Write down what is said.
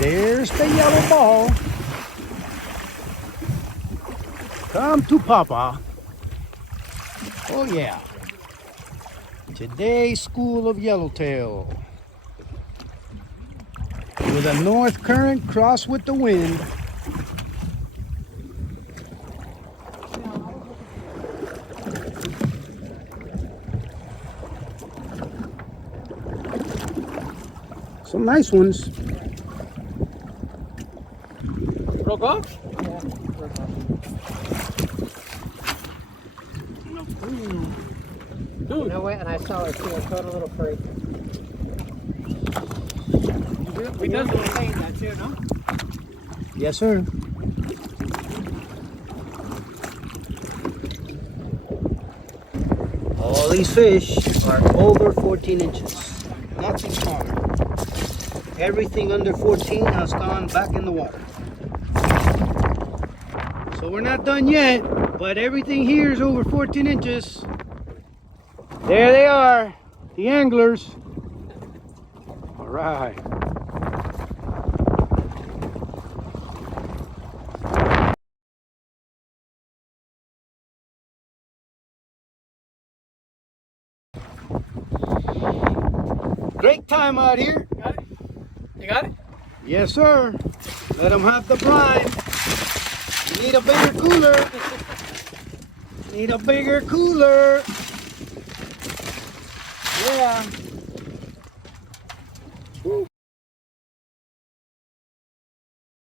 There's the yellow ball. Come to Papa. Oh yeah. Today's school of yellowtail. With a north current crossed with the wind. Some nice ones. Broke off? Yeah, broke off. Dude, You know what? And I saw it too. I caught a little freak. we does were saying that too, no? Yes, sir. All these fish are over 14 inches. Nothing smaller. Everything under 14 has gone back in the water. So we're not done yet, but everything here is over 14 inches. There they are, the anglers. All right. Great time out here. got it? You got it? Yes, sir. Let them have the brine. You need a bigger cooler. Need a bigger cooler. Yeah.